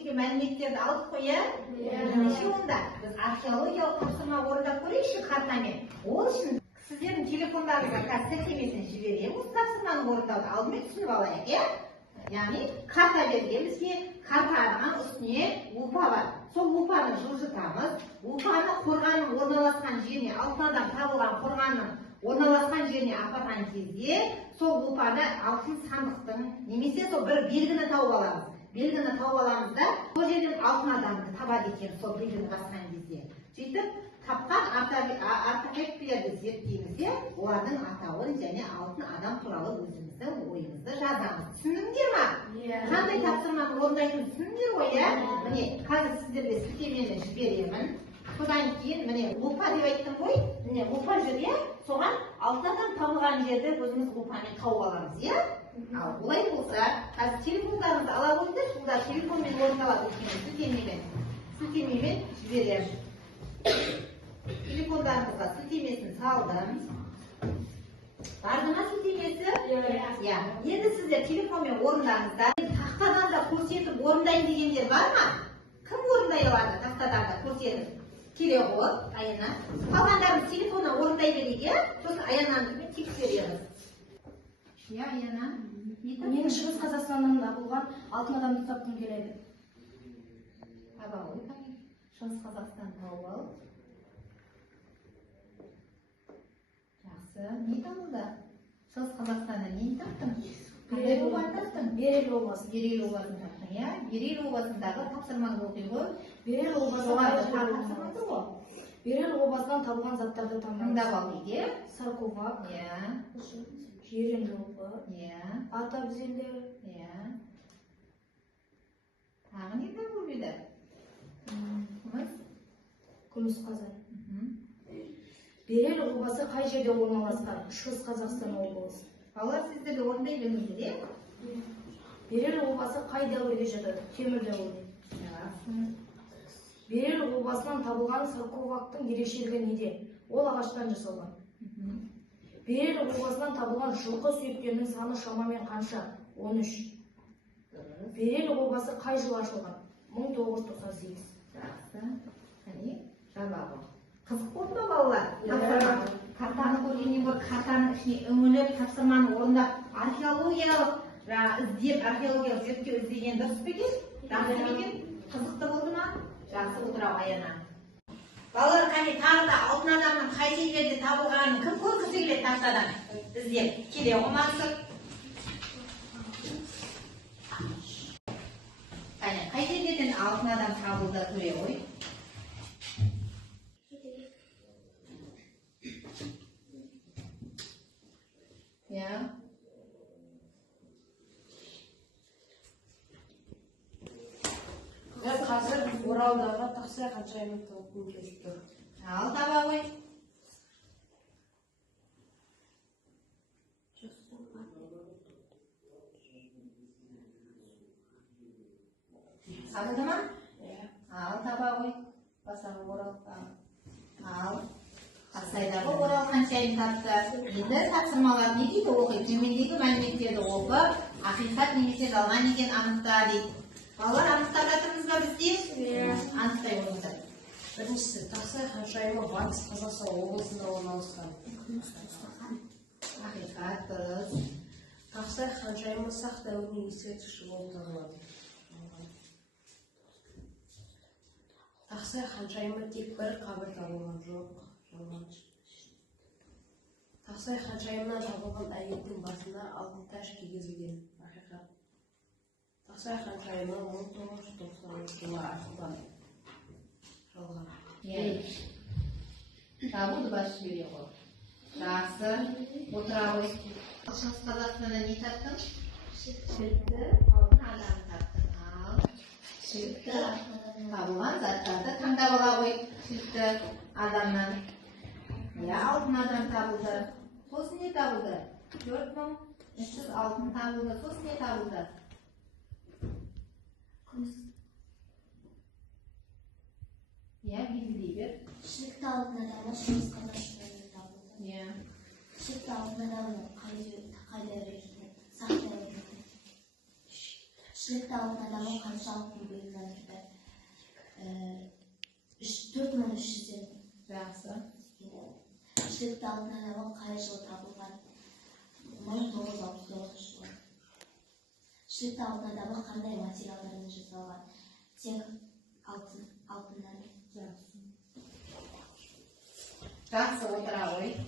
көптеген мәліметтерді алдық қой, иә? Неше онда? Біз археологиялық тапсырма орындап көрейікші картамен. Ол үшін сіздердің телефондарыңызға қазір сілтемесін жіберемін. Осы тапсырманы орындауды алдымен түсініп алайық, иә? Яғни карта берген бізге, картаның үстіне лупа бар. Сол лупаны жылжытамыз. Лупаны қорғанның орналасқан жеріне, алтын табылған қорғанның орналасқан жеріне апарған кезде, сол лупаны алтын сандықтың, немесе сол бір белгіні тауып аламыз. Белгіні тауып аламыз да, сол жерден алтын адамды табады екен, сол белгіні басқан кезде. Сөйтіп, тапқан артефактілерді зерттейміз, олардың атауын және алтын адам туралы өзіміздің ойымызды жазамыз. Түсіндіңдер ма? Қандай тапсырманы орындайтынын түсіндіңдер ғой, иә? Міне, қазір сіздерге сілтемені жіберемін. Содан кейін, міне, лупа деп айттым ғой, міне, лупа жүр, иә? Соған алтын адам табылған жерді өзіміз лупамен тауып аламыз, иә? Ал олай болса, қазір телефондарыңызды ала қойыңдар, сонда телефонмен орындалады екен, сілтемемен жіберем. Телефондарыңызға сілтемесін салдым. Барды ма сілтемесі? Иә. Енді сіздер телефонмен орындаңыздар. Тақтадан да көрсетіп орындайын дегендер бар ма? Кім орындай алады тақтадан да көрсетіп? Керек ғой, Аяна. Қалғандарымыз телефоннан орындай берейік, сосын Аянаны тексереміз. Иә, Аяна. Мен Шығыс Қазақстаннан табылған алтын адамды тапқым келеді. Таба ғой, Шығыс Қазақстан тауып ал. Жақсы, не табылды? Шығыс Қазақстанда нені таптың? Берел обасын таптың? Берел обасын. Берел обасын таптың, иә? Берел обасындағы тапсырманы оқи ғой. Берел обасынан табылған заттарды таңдап ал дейді. Саркофаг, жерін жолы, ат абзелдер, тағы не табылып еді? Күміс қазан. Берел обасы қай жерде орналасқан? Шығыс Қазақстан облысы. Балалар сіздерді орындай беріңіздер, е? Берел обасы қай дәуірге жатады? Темір дәуіріне. Берел обасынан табылған саркофагтың ерекшелігі неде? Ол ағаштан жасалған. Берел обасынан табылған жылқы сүйектерінің саны шамамен қанша? 13. Берел обасы қай жылы ашылған? 1998. Жақсы. Қане, жабағы. Қызық болды ма балалар? Картаны көргеннен гөрі картаның ішіне үңіліп тапсырманы орындап археологиялық зерттеу іздеген дұрыс па екен? Жақсы екен? Қызықты болды ма? Жақсы отыра Аяна. Балалар, қане тағы да алтын адамның қай жерлерде табылғанын кім көргісі келеді тақтадан? Іздеп келе қоймаңыздар. Қане, қай жерлерден алтын адам табылды көре ғой? Иә. Мен қазір Оралдағы Тақсай ханшайымын тауқым келіп тұр. Ал таба ғой. Табылды ма? Ал таба ғой. Басағы Оралдағы. Ал. Тақсайдағы Орал ханшайым тапты. Енді тапсырмалар не дейді оқиды? Төмендегі мәліметтерді оқып, ақиқат немесе жалған екенін анықта дейді. Балалар анықтап жатырмыз ба бізде? Анықтай орындар. Біріншісі, Тақсай ханшайымы Батыс Қазақстан облысында орналасқан. Ақиқат дұрыс. Тақсай ханшайымы сақ дәуірінің ескерткіші болып табылады. Тақсай ханшайымы тек бір қабір табылған жоқ. Тақсай ханшайымынан табылған әйелдің басына алтын тәж кигізілген. Ақиқат. Тақсай ханшайымы 1990 жылы ашылған. Жалған. Табылды бас жібере ғой. Жақсы. Отыра ғой. Шығыс Қазақстанда не таптың? Шілікті алтын адам таптың. Ал. Шілікті табылған заттарды таңдап ала ғой. Шілікті адамнан. Алтын адам табылды. Сосын не табылды? 4300 алтын табылды. Сосын не табылды? Күміс. Белгілей бер. Шілікті алтын адамы Шығыс Қазақстанда табылды. Шілікті алтын адамы қай дәуірде? Сақ дәуірінде. Кішілікті алтын адамы қанша алтын бұйымнан тұрды? 4300-ден. Жақсы. Кішілікті алтын адамы қай жылы табылған? 1969 жылы. Кішілікті алтын адамы қандай материалдардан жасалған? Тек алтыннан. Жақсы, отыра ғой.